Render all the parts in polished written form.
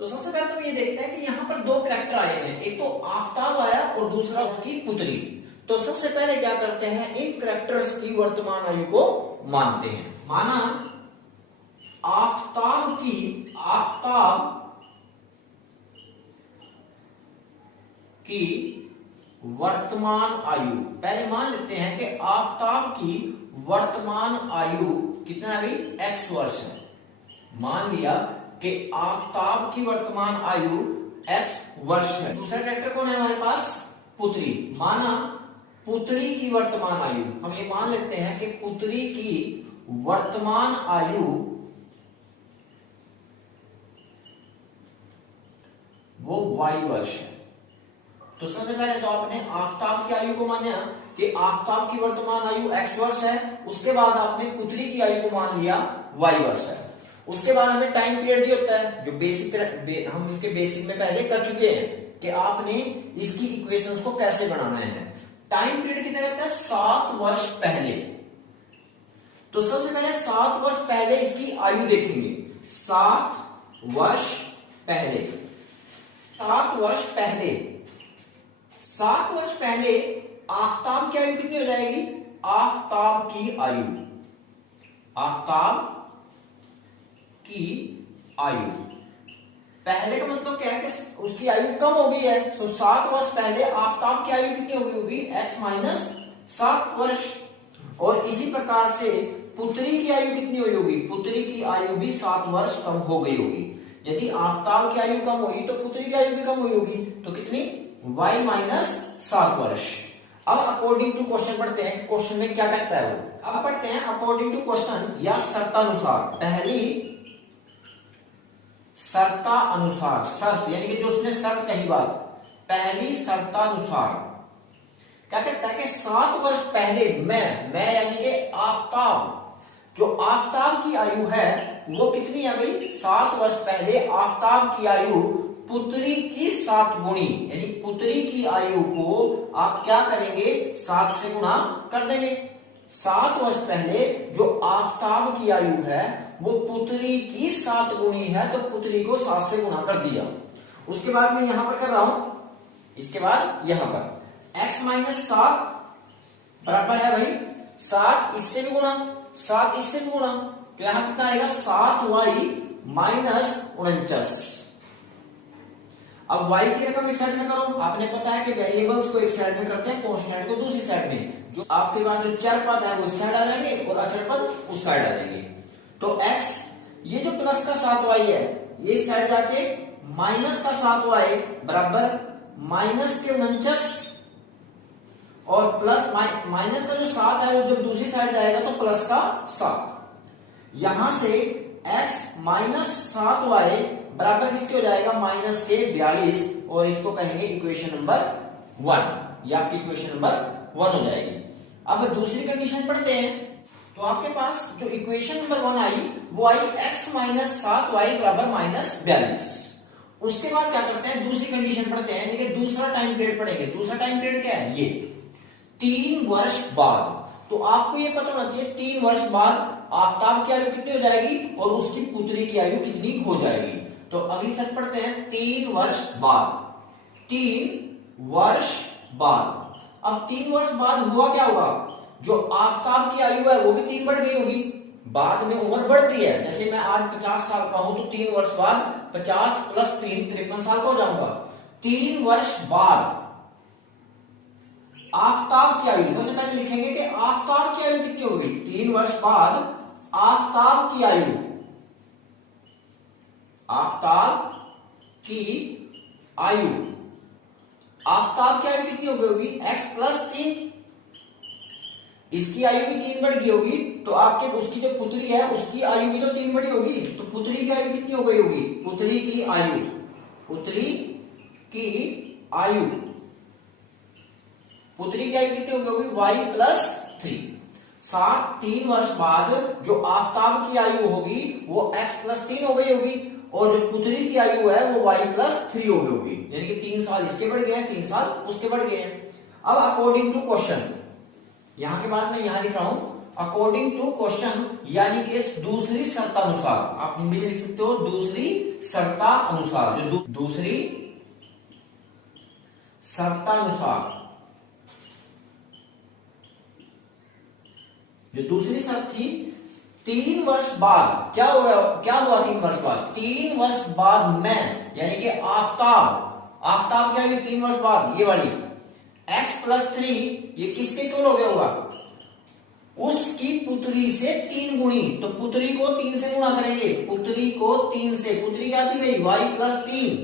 तो सबसे पहले तो ये देखते हैं कि यहाँ पर दो कैरेक्टर आए हुए हैं, एक तो आफताब आया और दूसरा उसकी पुतली। तो सबसे पहले क्या करते हैं, इन कैरेक्टर्स की वर्तमान आयु को मानते हैं। माना आफताब की वर्तमान आयु, पहले मान लेते हैं कि आफताब की वर्तमान आयु कितना है भाई, x वर्ष है। मान लिया कि आफताब की वर्तमान आयु x वर्ष है। दूसरा कैरेक्टर कौन है हमारे पास, पुत्री। माना पुत्री की वर्तमान आयु, हम ये मान लेते हैं कि पुत्री की वर्तमान आयु वो y वर्ष है। तो सबसे पहले तो आपने आफताब की आयु को माना कि आफताब की वर्तमान आयु x वर्ष है, उसके बाद आपने पुत्री की आयु को मान लिया y वर्ष है। उसके बाद हमें टाइम पीरियड दिया होता है, जो बेसिक हम इसके बेसिक में पहले कर चुके हैं कि आपने इसकी इक्वेशंस को कैसे बनाना है। टाइम पीरियड कितना रहता है, 7 वर्ष पहले। तो सबसे पहले 7 वर्ष पहले इसकी आयु देखेंगे। 7 वर्ष पहले, 7 वर्ष पहले, 7 वर्ष पहले आफताब की आयु कितनी हो जाएगी, आफताब की आयु, आफताब की आयु पहले का मतलब क्या है कि उसकी आयु कम हो गई है। सो 7 वर्ष पहले आफताब की आयु कितनी होगी, x माइनस 7 वर्ष। और इसी प्रकार से पुत्री की आयु कितनी हुई होगी, पुत्री की आयु भी 7 वर्ष कम हो गई होगी। यदि आफताब की आयु कम होगी तो पुत्री की आयु भी कम हुई होगी, तो कितनी, y माइनस 7 वर्ष। अब अकॉर्डिंग टू क्वेश्चन पढ़ते हैं, क्वेश्चन में क्या कहता है वो। अब पढ़ते हैं अकॉर्डिंग टू क्वेश्चन या शर्तानुसार। पहली शर्तानुसार, शर्त यानी कि जो उसने शर्त कही बात, पहली शर्तानुसार क्या कहता है कि 7 वर्ष पहले मैं यानी कि आफताब, जो आफताब की आयु है वो कितनी है भाई, 7 वर्ष पहले आफताब की आयु पुत्री की 7 गुणी, यानी पुत्री की आयु को आप क्या करेंगे, 7 से गुणा कर देंगे। 7 वर्ष पहले जो आफताब की आयु है वो पुत्री की 7 गुणी है, तो पुत्री को 7 से गुणा कर दिया। उसके बाद मैं यहां पर कर रहा हूं, इसके बाद यहां पर x माइनस 7 बराबर है भाई 7 इससे भी गुणा, 7 इससे भी गुणा, तो यहां कितना आएगा, 7y माइनस 49। अब y की रकम एक साइड में करो, आपने पता है कि वेरिएबल्स को एक साइड में करते हैं, कांस्टेंट को दूसरी साइड में। जो आपके पास जो चर पद है वो इस साइड आ जाएंगे और अचर पद उस साइड आ जाएंगे। तो x, ये जो प्लस का 7y है ये इस साइड जाके माइनस का 7y बराबर माइनस के 49, और प्लस माइनस का जो 7 है वो जब दूसरी साइड जाएगा तो प्लस का 7। यहां से x माइनस 7y बराबर किसके हो जाएगा, माइनस के 42, और इसको कहेंगे इक्वेशन नंबर 1, ये आपकी इक्वेशन नंबर 1 हो जाएगी। अब दूसरी कंडीशन पढ़ते हैं, तो आपके पास जो इक्वेशन नंबर 1 आई वो आई x माइनस 7y बराबर माइनस 42। उसके बाद क्या करते हैं, दूसरी कंडीशन पढ़ते हैं, यानी कि दूसरा टाइम पीरियड पढ़ेंगे। दूसरा टाइम पीरियड क्या है, ये 3 वर्ष बाद। तो आपको ये पता होना चाहिए 3 वर्ष बाद आफताब की आयु कितनी हो जाएगी और उसकी पुत्री की आयु कितनी हो जाएगी। तो अगली शर्त पढ़ते हैं, 3 वर्ष बाद, 3 वर्ष बाद। अब 3 वर्ष बाद हुआ क्या होगा, जो आफताब की आयु है वो भी 3 बढ़ गई होगी। बाद में उम्र बढ़ती है, जैसे मैं आज 50 साल का हूं तो 3 वर्ष बाद 50 प्लस 3 53 साल का हो जाऊंगा। 3 वर्ष बाद आफताब की आयु, सबसे पहले लिखेंगे कि आफताब की आयु कितनी होगी। 3 वर्ष बाद आफताब की आयु, आफताब की आयु, आफताब की आयु कितनी होगी, x प्लस 3। इसकी आयु भी 3 बढ़ गई होगी, तो आपके उसकी जो पुत्री है उसकी आयु भी तो 3 बढ़ी होगी। तो पुत्री की आयु कितनी हो गई होगी, पुत्री की आयु, पुत्री की आयु, पुत्री की आयु कितनी हो गई होगी, y प्लस 3। 3 वर्ष बाद जो आफताब की आयु होगी वो x प्लस 3 हो गई होगी, और जो पुत्री की आयु है वो y प्लस 3 हो गई होगी, यानी कि 3 साल इसके बढ़ गए हैं, 3 साल उसके बढ़ गए हैं। अब अकॉर्डिंग टू क्वेश्चन, यहां के बाद मैं यहां लिख रहा हूं अकॉर्डिंग टू क्वेश्चन, यानी कि इस दूसरी शर्तानुसार, आप हिंदी में लिख सकते हो दूसरी शर्तानुसार, जो दूसरी शर्तानुसार, जो दूसरी शर्त थी 3 वर्ष बाद क्या हुआ 3 वर्ष बाद? 3 वर्ष बाद मैं, यानी कि आफ्ताब क्या हुई 3 वर्ष बाद, ये वाली x+3 ये किसके इक्वल हो गया होगा? उसकी पुत्री से 3 गुणी। तो पुत्री को 3 से गुणा करेंगे, पुत्री को 3 से, पुत्री क्या थी भाई y+3,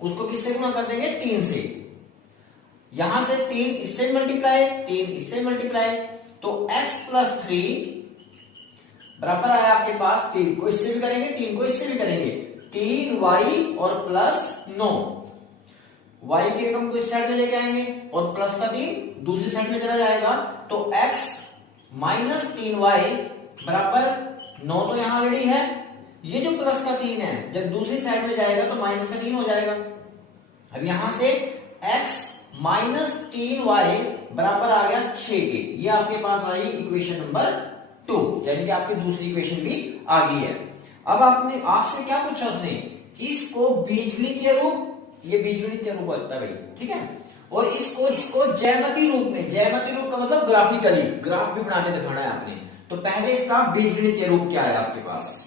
उसको किससे गुणा कर देंगे 3 से। यहां से 3 इससे मल्टीप्लाई, 3 इससे मल्टीप्लाई, तो x+3 बराबर आया आपके पास 3 को इससे भी करेंगे, 3 को इससे भी करेंगे, 3y और +9, y के रकम को इस साइड में लेके आएंगे और प्लस का 3 दूसरी साइड में चला जाएगा, तो x -3y बराबर 9 तो यहां ऑलरेडी है, ये जो प्लस का 3 है जब दूसरी साइड में जाएगा तो माइनस का 3 हो जाएगा। अब यहां से x -3y बराबर आ गया 6 के, ये आपके पास आई इक्वेशन नंबर 2, यानी कि आपकी दूसरी इक्वेशन भी आ गई है। अब आपसे क्या पूछा उसने, इसको बीजगणितीय रूप, ये बीजगणितीय रूप होता है भाई, ठीक है, और इसको ज्यामितीय रूप में, ज्यामितीय रूप का मतलब ग्राफिकली, ग्राफ भी बना के दिखाना है आपने। तो पहले इसका बीजगणितीय रूप क्या है आपके पास?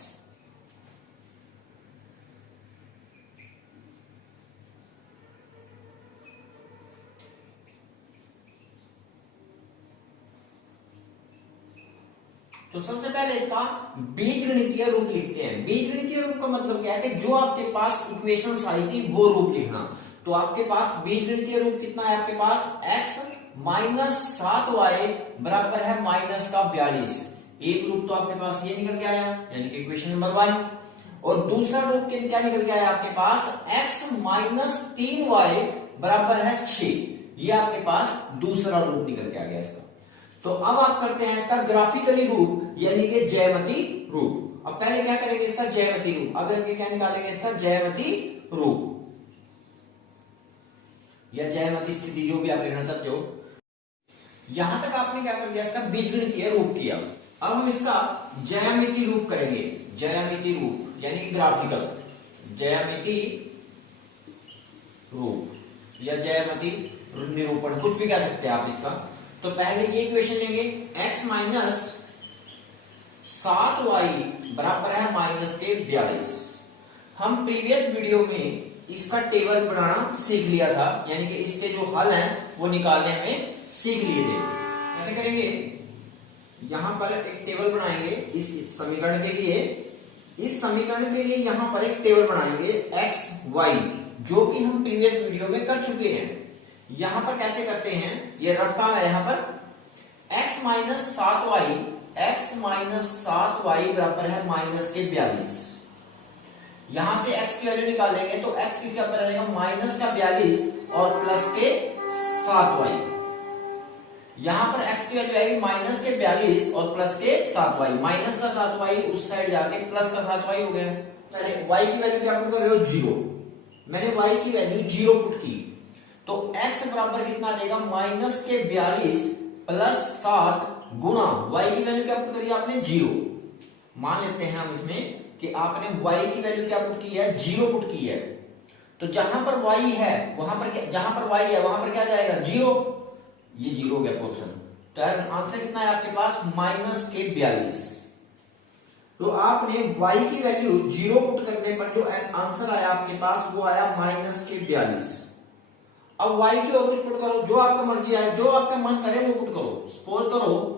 तो सबसे पहले इसका बीजगणितीय रूप लिखते हैं। बीजगणितीय रूप का मतलब क्या है कि जो आपके पास इक्वेशंस आई थी वो रूप लिखना। तो आपके पास बीजगणितीय रूप कितना है आपके पास, x -7y बराबर है -42। एक रूप तो आपके पास ये निकल के आया, यानी कि इक्वेशन नंबर 1, और दूसरा रूप क्या निकल के आया आपके पास, x -3y बराबर है 6, ये आपके पास दूसरा रूप निकल के आ गया इसका। तो अब आप करते हैं इसका ग्राफिकली रूप, यानी कि ज्यामितीय रूप। अब पहले क्या करेंगे इसका ज्यामितीय रूप, अब क्या निकालेंगे इसका ज्यामितीय रूप या ज्यामितीय स्थिति, जो भी आप लिखना चाहते हो। यहां तक आपने क्या कर लिया, इसका बीजगणितीय रूप किया। अब हम इसका ज्यामितीय रूप करेंगे, ज्यामितीय रूप यानी कि ग्राफिकल, ज्यामितीय रूप या ज्यामितीय निरूपण, कुछ भी कह सकते हैं आप इसका। तो पहले ये इक्वेशन लेंगे, x -7y बराबर है -42। हम प्रीवियस वीडियो में इसका टेबल बनाना सीख लिया था, यानी कि इसके जो हल हैं वो निकालने हमें सीख लिए थे। ऐसे करेंगे, यहां पर एक टेबल बनाएंगे इस समीकरण के लिए, इस समीकरण के लिए यहां पर एक टेबल बनाएंगे x y, जो कि हम प्रीवियस वीडियो में कर चुके हैं। यहां पर कैसे करते हैं, ये रखा है यहां पर x -7y बराबर है -42। यहां से x की वैल्यू निकालेंगे तो x किसके ऊपर आ जाएगा, -42 और +7y। यहां पर x की वैल्यू आएगी -42 और +7y, -7y उस साइड जाके +7y हो गया। पहले y की वैल्यू क्या पुट कर रहे हो, 0, मैंने y की वैल्यू 0 पुट की, तो x बराबर कितना आ जाएगा, -42 +7 गुणा y की वैल्यू क्या पुट करी आपने, 0। मान लेते हैं हम इसमें कि आपने y की वैल्यू क्या पुट की है, 0 पुट की है। तो जहां पर y है वहां पर क्या, जहां पर y है वहां पर क्या जाएगा, 0, ये 0 हो गया पोर्शन। तो आंसर कितना है आपके पास, -42। तो आपने y की वैल्यू 0 पुट करने पर जो आंसर आया आपके पास वो आया -42। अब y की और कुछ पुट करो, जो आपका मर्जी आए, जो आपका मन करे वो पुट करो। सपोज करो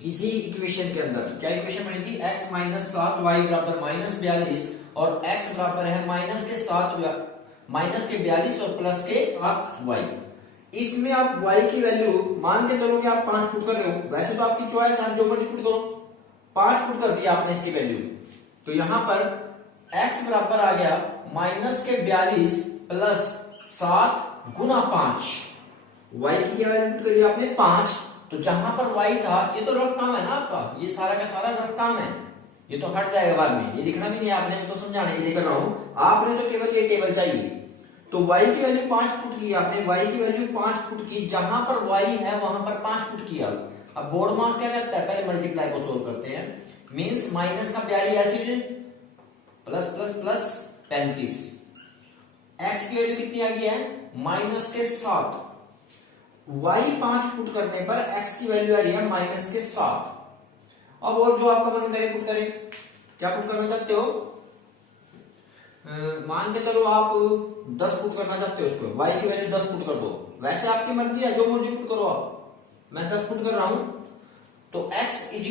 इसी इक्वेशन के अंदर क्या इक्वेशन बनी थी, x -7y बराबर -42 और x बराबर है -42 और +7y। इसमें आप y की वैल्यू मान के चलो कि आप 5 पुट कर रहे हो, वैसे तो आपकी चॉइस, आप जो मर्जी पुट करो, 5 पुट कर दिया आपने इसकी वैल्यू। तो यहां पर x बराबर आ गया -42 +7 गुना 5, y की वैल्यू पुट करी आपने 5। तो जहां पर y था, ये तो रफ काम है ना आपका, ये सारा का सारा रफ काम है, ये तो हट जाएगा बाद में, ये लिखना भी नहीं है आपने, मैं तो समझाने के लिए कर रहा हूं, आपने तो केवल ये टेबल चाहिए। तो y की वैल्यू 5 पुट की आपने, y की वैल्यू 5 पुट की, जहां पर y है वहां पर 5 पुट किया। अब बोर्ड मास क्या करता है, पहले मल्टीप्लाई को सोल्व करते हैं। मींस माइनस का 42 ऐसे प्लस प्लस प्लस 35। एक्स की वैल्यू कितनी आ गई है, माइनस के 7। वाई 5 पुट करने पर एक्स की वैल्यू आ रही है माइनस के 7। अब और जो आपका मन करे पुट करें। क्या पुट करना चाहते हो, मान के चलो आप 10 पुट करना चाहते हो, उसको y की वैल्यू 10 पुट कर दो। वैसे आपकी मर्जी है, जो मर्जी पुट करो आप। मैं 10 पुट कर रहा हूं, तो x is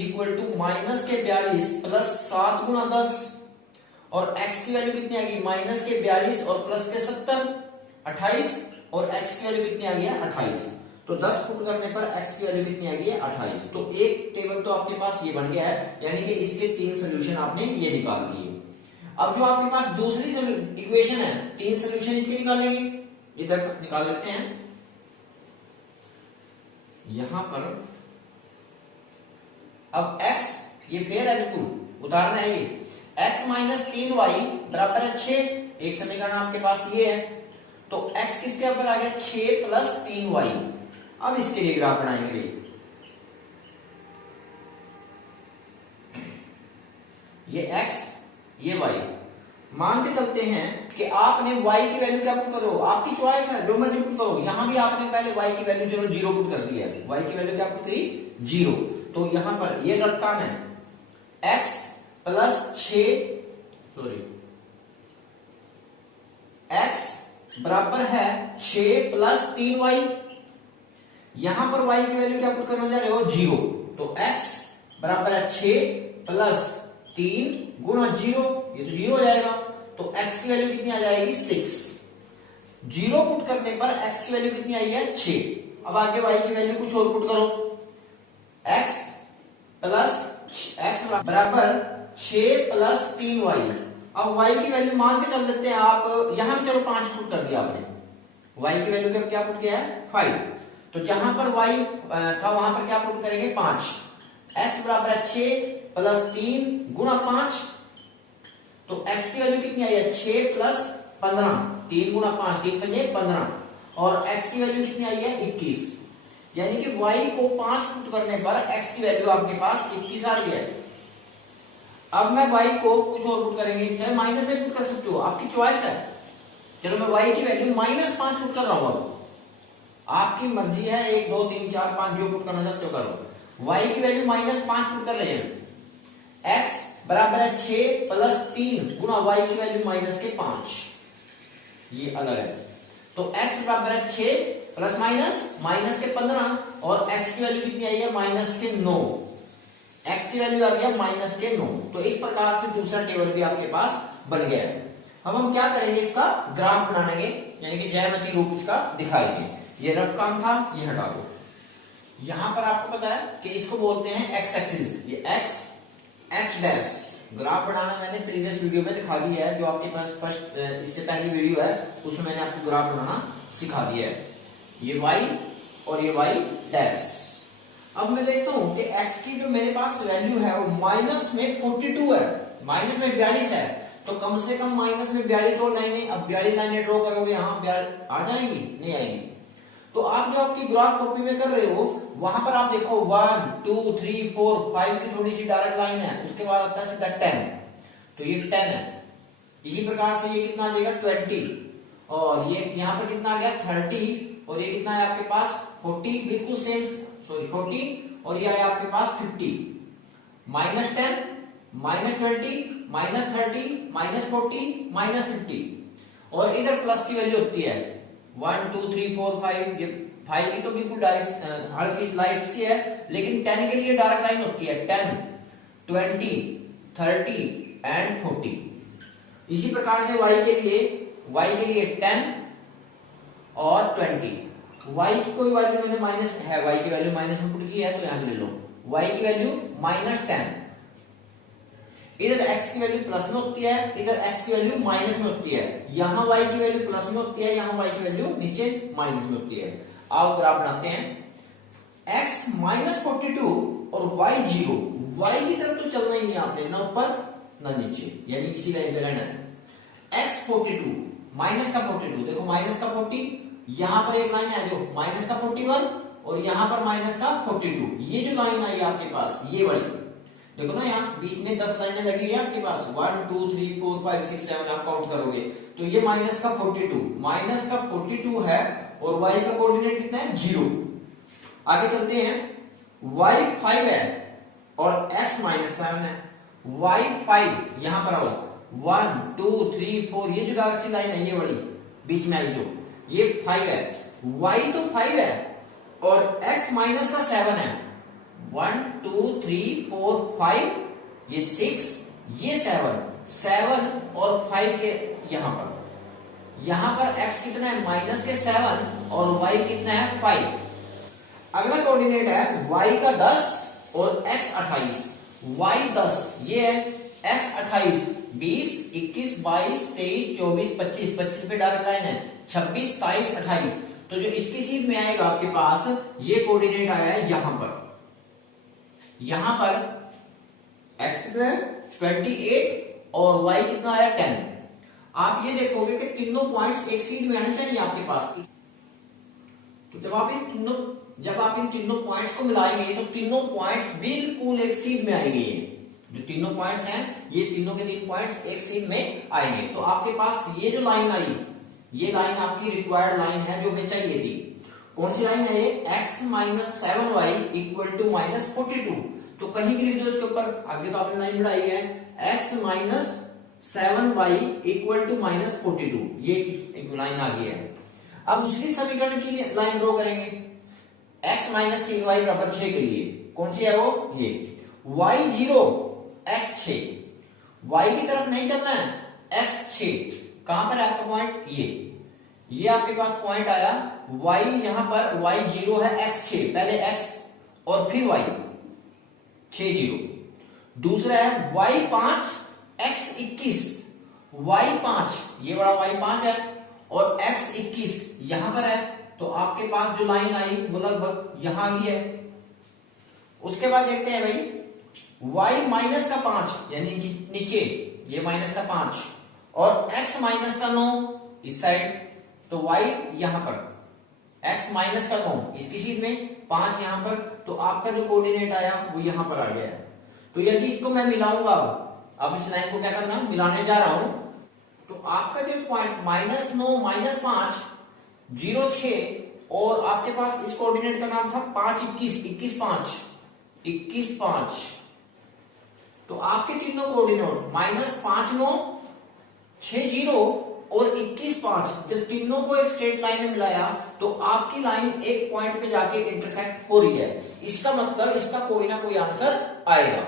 equal to minus के 42 प्लस 7 गुना 10। और x की वैल्यू कितनी आ गई, माइनस के 42 और प्लस के 70 28। और x की वैल्यू कितनी आ गई है, 28। तो 10 पुट करने पर x की वैल्यू कितनी आ गई है, 28। तो एक टेबल तो आपके पास ये बन गया है, यानी कि इसके 3 सोल्यूशन आपने ये निकाल दिए। अब जो आपके पास दूसरी इक्वेशन है, 3 सोल्यूशन इसके निकालेंगे, इधर निकाल लेते हैं। यहां पर अब x ये फेयर है, बिल्कुल उतारना है ये। x माइनस 3y बराबर है 6। एक समीकरण आपके पास ये है। तो x किसके ऊपर आ गया, 6 प्लस 3y। अब इसके लिए ग्राफ बनाएंगे। ये x ये y। मान के चलते हैं कि आपने y की वैल्यू क्या पुट करो, आपकी चॉइस है, जो मर्जी पुट करो। यहां भी आपने पहले y की वैल्यू चलो 0 पुट कर दी है। y की वैल्यू क्या पुट करी, 0। तो यहां पर ये रकम है x प्लस x बराबर है 6 प्लस 3y। यहां पर y की वैल्यू क्या पुट करना जा रहे हो, 0। तो x बराबर है 6 प्लस 3 गुना 0, ये तो 0 हो जाएगा। तो x की वैल्यू कितनी आ जाएगी, 6। 0 पुट करने पर x की वैल्यू कितनी आई है, 6। अब आगे y की वैल्यू कुछ और पुट करो। x बराबर 6 प्लस 3y। अब y की वैल्यू मान के चल देते हैं आप, यहां भी चलो 5 पुट कर दिया आपने। y की वैल्यू क्या पुट किया है, 5। तो जहां पर y था वहां पर क्या पुट करेंगे, 5। x बराबर है 6 प्लस 3 गुना 5। तो x की वैल्यू कितनी आई है, 6 प्लस 15। 3 गुना 5, 3 पंजे 15। और x की वैल्यू कितनी आई है, 21। यानी कि y को 5 पुट करने पर x की वैल्यू आपके पास 21 आ रही है। अब मैं y को कुछ और पुट करेंगे, चाहे माइनस में पुट कर सकते हो, आपकी चॉइस है। चलो मैं y की वैल्यू -5 पुट कर रहा हूं। अब आपकी मर्जी है, 1 2 3 4 5 जो पुट करना चाहते हो करो। y की वैल्यू -5 पुट कर रहे हैं। x बराबर है 6 प्लस 3 गुना y की वैल्यू माइनस के 5, ये अलग है। तो x बराबर है 6 प्लस माइनस के 15। और x की वैल्यू कितनी आई है, माइनस के 9। x की वैल्यू आ गया माइनस के 9। तो इस प्रकार से दूसरा टेबल भी आपके पास बन गया है। अब हम क्या करेंगे, इसका ग्राफ बनाएंगे, यानी कि ज्यामितीय रूप इसका दिखाएंगे। ये रफ काम था, ये हटा दो। यहां पर आपको पता है कि इसको बोलते हैं x एक्सिस, ये x डैश। ग्राफ बनाना मैंने प्रीवियस वीडियो में दिखा दिया है, जो आपके पास फर्स्ट इससे पहली वीडियो है उसमें मैंने आपको ग्राफ बनाना सिखा दिया है। ये y और ये y डैश। अब मैं देखता हूं कि x की जो मेरे पास वैल्यू है वो माइनस में 42 है, माइनस में 42 है। तो कम से कम माइनस में 42 ड्रॉ लाइनें, अब 42 लाइनें ड्रॉ करोगे यहां आ जाएंगी, नहीं आएंगी। तो आप जो आपकी ग्राफ कॉपी में कर रहे हो वहां पर आप देखो 1 2 3 4 5 की थोड़ी सी डायरेक्ट लाइन है, उसके बाद आता है सीधा 10। तो ये 10 है। इसी प्रकार से ये कितना आ जाएगा, 20। और ये यहाँ पर कितना आ गया, 30। और ये कितना है आपके पास, 40। बिल्कुल सेम, सॉरी 40। और ये है आपके पास 50। -10 -20 -30 -40 -50। और इधर प्लस की वैल्यू होती है 1 2 3 4 5। ये 5 की तो बिल्कुल डायरेक्ट हल्की लाइट सी है, लेकिन 10 के लिए डायरेक्ट लाइन होती है 10 20 30 एंड 40। इसी प्रकार से y के लिए 10 और 20। y की कोई वैल्यू मैंने माइनस है, y की वैल्यू माइनस में पुट की है, तो यहां पे ले लो y की वैल्यू -10। इधर x की वैल्यू प्लस में होती है, इधर x की वैल्यू माइनस में होती है। यहां y की वैल्यू प्लस में होती है, यहां y की वैल्यू नीचे माइनस में होती है। आओ ग्राफ बनाते हैं। x -42 और y 0। y की तरफ तो चलना ही नहीं आपने, ना ऊपर ना नीचे, यानी इसी लाइन पे रहना है। x 42 माइनस का 42, देखो माइनस का 40, यहां पर एक लाइन है जो माइनस का 41 और यहाँ पर माइनस का 42। ये जो लाइन आई आपके पास ये वाली, देखो ना यहाँ बीच में 10 लाइनें लगी हुई है आपके पास, 1 2 3 4 5 6 7 आप काउंट करोगे तो ये माइनस का 42 है और y का कोऑर्डिनेट कितना है 0। आगे चलते हैं, y 5 है और x -7 है। y 5 यहां पर आओ, 1 2 3 4 ये जो डार्क सी लाइन है ये बड़ी बीच में आई जो ये 5 है, y तो 5 है और x माइनस का 7 है। 1 2 3 4 5 ये 6 ये 7 और 5 के यहां पर x कितना है माइनस के 7 और y कितना है 5। अगला कोऑर्डिनेट है y का 10 और x 28। y 10 ये है, x 28 20 21 22 23 24 25 25 पे डार्क लाइन है, 26 27 28। तो जो इसकी सीध में आएगा आपके पास ये कोऑर्डिनेट आया है यहां पर x कितना है 28 और y कितना आया 10। आप ये देखोगे कि तीनों पॉइंट्स एक सीध में आने चाहिए आपके पास। तो जब आप इन तीनों पॉइंट्स को मिलाएंगे तो तीनों पॉइंट्स बिल्कुल एक सीध में आएंगे। जो तीनों पॉइंट्स हैं ये तीनों के तीन पॉइंट्स एक सीध में आएंगे। तो आपके पास ये जो लाइन आई ये लाइन आपकी रिक्वायर्ड लाइन है जो हमें चाहिए थी। कौन सी लाइन है ये, x - 7y = -42। तो कहीं भी लिख दो इसके ऊपर, आगे तो आपने लाइन बढ़ाई है, x - 7y = -42। ये एक लाइन आ गई है। अब दूसरी समीकरण की लाइन ड्रॉ करेंगे x - 3y = 6 के लिए। कौन सी है वो, ये y 0 x 6, y की तरफ नहीं चलना है, x 6 कहां पर है आपका पॉइंट, ये आपके पास पॉइंट आया y, यहां पर y 0 है x 6, पहले x और फिर y 6 0। दूसरा है y 5 x 21, y 5 ये बड़ा y 5 है और x 21 यहां पर है। तो आपके पास जो लाइन आई वो लगभग यहां आ गई है। उसके बाद देखते हैं भाई y माइनस का 5 यानी नीचे ये माइनस का 5 और x माइनस का 9 इस साइड। तो y यहां पर, x माइनस का 9 इसकी सीध में, 5 यहां पर। तो आपका जो कोऑर्डिनेट आया वो यहां पर आ गया है। तो यदि इसको मैं मिलाऊंगा, अब इस लाइन को क्या करना, मिलाने जा रहा हूं, तो आपका जो पॉइंट -9 -5 0 6 और आपके पास इस कोऑर्डिनेट का नाम था 5 21 21 5 21 5। तो आपके तीनों कोऑर्डिनेट -5 9 6 0 और 21 5 जब तीनों को एक स्ट्रेट लाइन में मिलाया तो आपकी लाइन एक पॉइंट पे जाके इंटरसेक्ट हो रही है। इसका मतलब इसका कोई ना कोई आंसर आएगा।